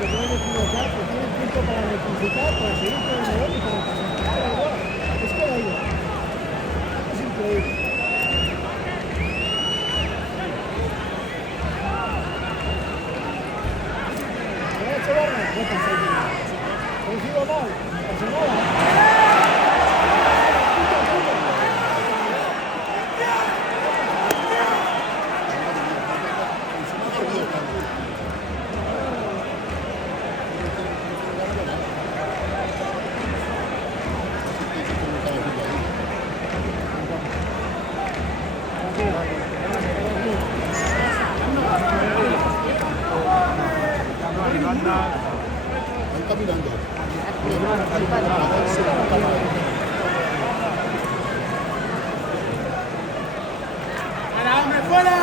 Se pueden equivocar, que tienen tiempo para rectificar, para seguir con el modelo y para presentar igual. Es que da igual. Es increíble. ¿Me ha hecho barra? No pasa nada. ¿He sido mal? No pasa nada. Van caminando. ¡Para, hombre, fuera!